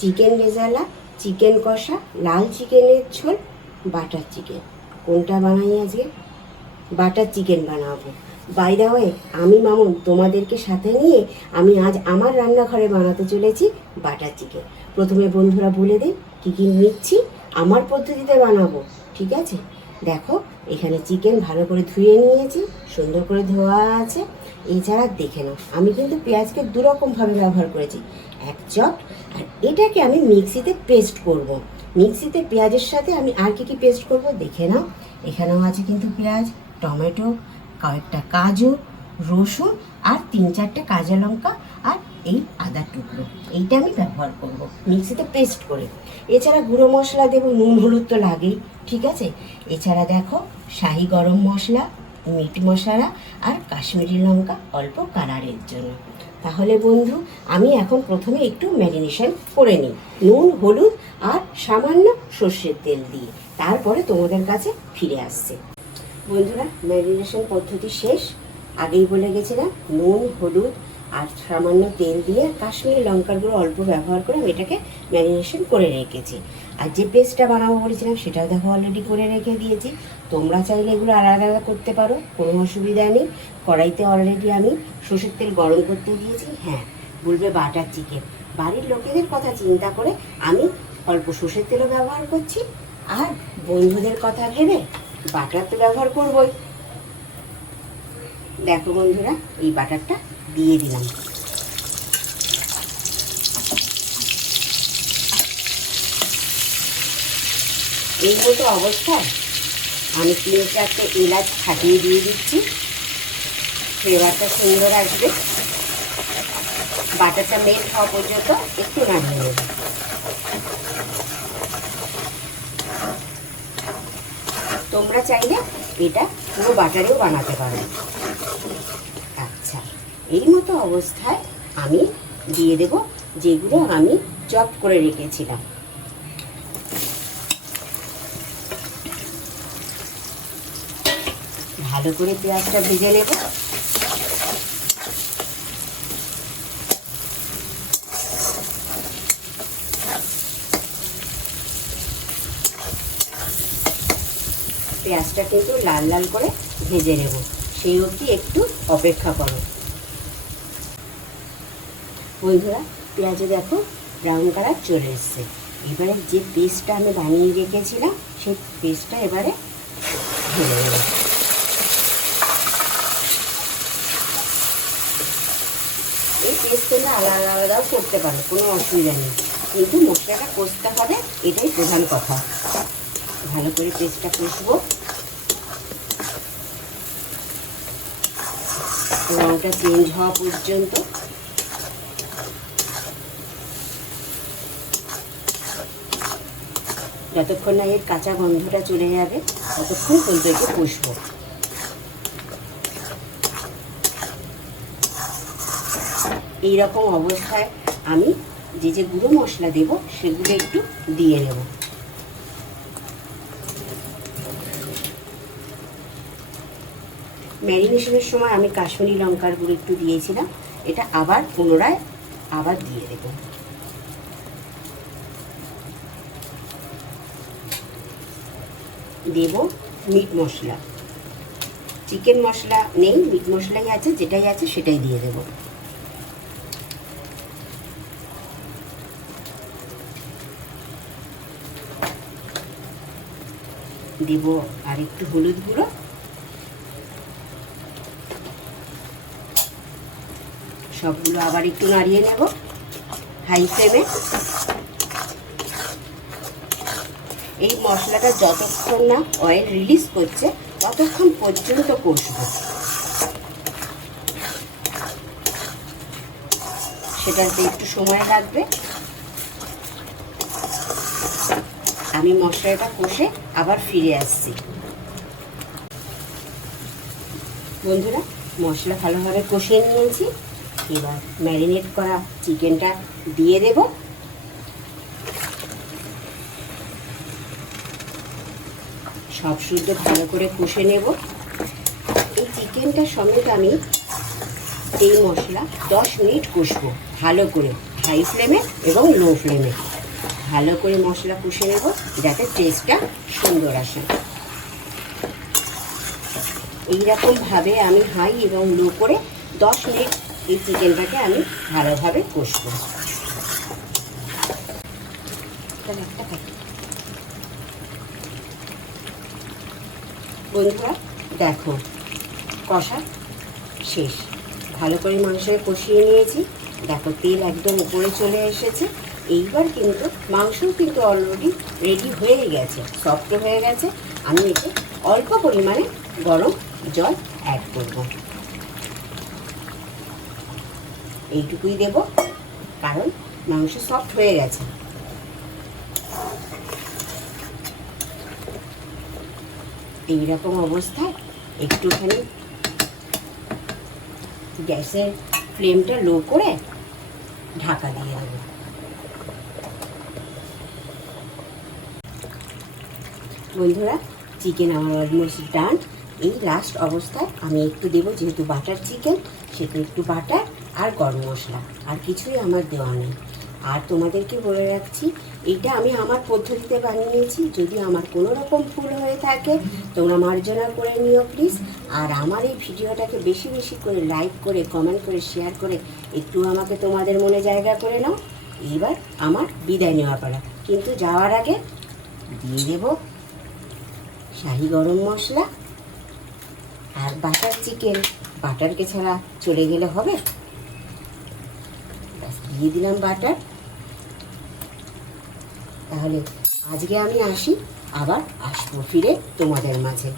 Chicken rezala, chicken কষা, লাল চিকেনের ঝোল, বাটার চিকেন। কোনটা বানাই আজকে? বাটার চিকেন বানাবো। বাই দা ওয়ে, আমি মামুন তোমাদেরকে সাথে নিয়ে আমি আজ আমার রান্নাঘরে বানাতে চলেছি বাটার চিকেন। প্রথমে বন্ধুরা বলে দিই কী কী নিচ্ছি, আমার পদ্ধতিতে বানাবো, ঠিক আছে? দেখো, এখানে চিকেন ভালো করে ধুয়ে নিয়েছি, সুন্দর করে ধোয়া আছে। এছাড়া দেখে নাও, আমি কিন্তু পেঁয়াজকে দুরকমভাবে ব্যবহার করেছি, এক চপ, আর এটাকে আমি মিক্সিতে পেস্ট করব। মিক্সিতে পেঁয়াজের সাথে আমি আর কি পেস্ট করব দেখে নাও। এখানেও আছে কিন্তু পেঁয়াজ, টমেটো, কয়েকটা কাজু, রসুন, আর 3-4টে কাঁচা লঙ্কা, আর এই আদার টুকরো। এইটা আমি ব্যবহার করব মিক্সিতে পেস্ট করে। এছাড়া গুঁড়ো মশলা দেবো, নুন হলুদ তো লাগেই, ঠিক আছে? এছাড়া দেখো, শাহি গরম মশলা, মিট মশলা, আর কাশ্মীরি লঙ্কা অল্প কালারের জন্য। তাহলে বন্ধু, আমি এখন প্রথমে একটু ম্যারিনেশন করে নিই নুন, হলুদ আর সামান্য সর্ষের তেল দিয়ে, তারপরে তোমাদের কাছে ফিরে আসছে। বন্ধুরা, ম্যারিনেশন পদ্ধতি শেষ। আগেই বলে গেছিলাম, নুন, হলুদ আর সামান্য তেল দিয়ে কাশ্মীরি লঙ্কার গুঁড়ো অল্প ব্যবহার করে আমি এটাকে ম্যারিনেশন করে রেখেছি। আর যে পেস্টটা বানাবো বলেছিলাম সেটাও দেখো অলরেডি করে রেখে দিয়েছি। তোমরা চাইলে এগুলো আলাদা আলাদা করতে পারো, কোনো অসুবিধা নেই। কড়াইতে অলরেডি আমি সর্ষের তেল গরম করতে দিয়েছি। হ্যাঁ, বলবে বাটার চিকেন, বাড়ির লোকেদের কথা চিন্তা করে আমি অল্প সর্ষের তেলও ব্যবহার করছি, আর বন্ধুদের কথা ভেবে বাটার তো ব্যবহার করবই। দেখো বন্ধুরা, এই বাটারটা দিয়ে দিলাম। এই মতো অবস্থায় আমি 3-4টে এলাচ ফাটিয়ে দিয়ে দিচ্ছি, ফ্লেভারটা সুন্দর আসবে। বাটারটা মেল্ট হওয়া পর্যন্ত একটু নাড়িয়ে নেব। তোমরা চাইলে এটা পুরো বাটারেও বানাতে পারো। আচ্ছা, এই মতো অবস্থায় আমি দিয়ে দেব যেগুলো আমি চপ করে রেখেছিলাম। ভালো করে পেঁয়াজটা ভেজে নেব। পেঁয়াজটা কিন্তু লাল লাল করে ভেজে নেব, সেই অবধি একটু অপেক্ষা করো। বন্ধুরা, পেঁয়াজে দেখো ব্রাউন কালার চলে এসছে। এবারে যে পেস্টটা আমি বানিয়ে রেখেছিলাম সেই পেস্টটা এবারে ঢেলে দেব। এই পেস্ট তোমরা আলাদা আলাদাও করতে পারো, কোনো অসুবিধা নেই, কিন্তু মশলাটা কষতে হবে, এটাই প্রধান কথা। ভালো করে পেস্টটা কষবো, রঙটা চেঞ্জ হওয়া পর্যন্ত। যতক্ষণ না এর কাঁচা গন্ধটা চলে যাবে ততক্ষণ পর্যন্ত একটু কষবো। এইরকম অবস্থায় আমি যে গুঁড়ো মশলা দেব সেগুলো একটু দিয়ে নেব। ম্যারিনেশনের সময় আমি কাশ্মীরি লঙ্কার গুঁড়ো একটু দিয়েছিলাম, এটা আবার পুনরায় দিয়ে দেব। দেব মিট মশলা, চিকেন মশলা নেই, মিট মশলাই আছে, যেটাই আছে সেটাই দিয়ে দেব। দেব আর একটু হলুদ গুঁড়ো, সবগুলো আবার একটু নাড়িয়ে নেব হাই ফ্লেমে। এই মশলাটা যতক্ষণ না অয়েল রিলিজ করছে ততক্ষণ পর্যন্ত কষবো, সেটাতে একটু সময় লাগবে। আমি মশলাটা কষে আবার ফিরে আসছি। বন্ধুরা, মশলা ভালোভাবে কষিয়ে নিয়েছি, এবার ম্যারিনেট করা চিকেনটা দিয়ে দেব। সব শুদ্ধ ভালো করে কষে নেব। এই চিকেনটার সমেত আমি তেল মশলা 10 মিনিট কষবো ভালো করে। হাই ফ্লেমে এবং লো ফ্লেমে ভালো করে মশলা কষে নেব, যাতে টেস্টটা সুন্দর আসে। এইরকমভাবে আমি হাই এবং লো করে 10 মিনিট এই চিকেনটাকে আমি ভালোভাবে কষবো। বন্ধুরা দেখো, কষা শেষ, ভালো করে মাংসে কষিয়ে নিয়েছি। দেখো তেল একদম উপরে চলে এসেছে। এইবার কিন্তু মাংসও কিন্তু অলরেডি রেডি হয়ে গেছে, সফট হয়ে গেছে। আমি এতে অল্প পরিমাণে গরম জল অ্যাড করব, এইটুকুই দেব, কারণ মাংস সফট হয়ে গেছে। এইরকম অবস্থায় একটুখানি গ্যাসের ফ্লেমটা লো করে ঢাকা দিয়ে দেবো। বন্ধুরা চিকেন আমার অলমোস্ট ডান। এই লাস্ট অবস্থায় আমি একটু দেবো, যেহেতু বাটার চিকেন, সেটা একটু বাটার আর গরম মশলা, আর কিছুই আমার দেওয়া নেই। আর তোমাদেরকে বলে রাখছি, এইটা আমি আমার পদ্ধতিতে বানিয়েছি। যদি আমার কোনো রকম ভুল হয়ে থাকে তোমরা মার্জনা করে নিও প্লিজ। আর আমার এই ভিডিওটাকে বেশি বেশি করে লাইক করে, কমেন্ট করে, শেয়ার করে একটু আমাকে তোমাদের মনে জায়গা করে নাও। এবার আমার বিদায় নেওয়া পালা, কিন্তু যাওয়ার আগে দিয়ে দেব শাহি গরম মশলা আর বাটার চিকেন। বাটারকে ছাড়া চলে গেলে হবে? দিয়ে দিলাম বাটার। তাহলে আজকে আমি আসি, আবার আসবো ফিরে তোমাদের মাঝে।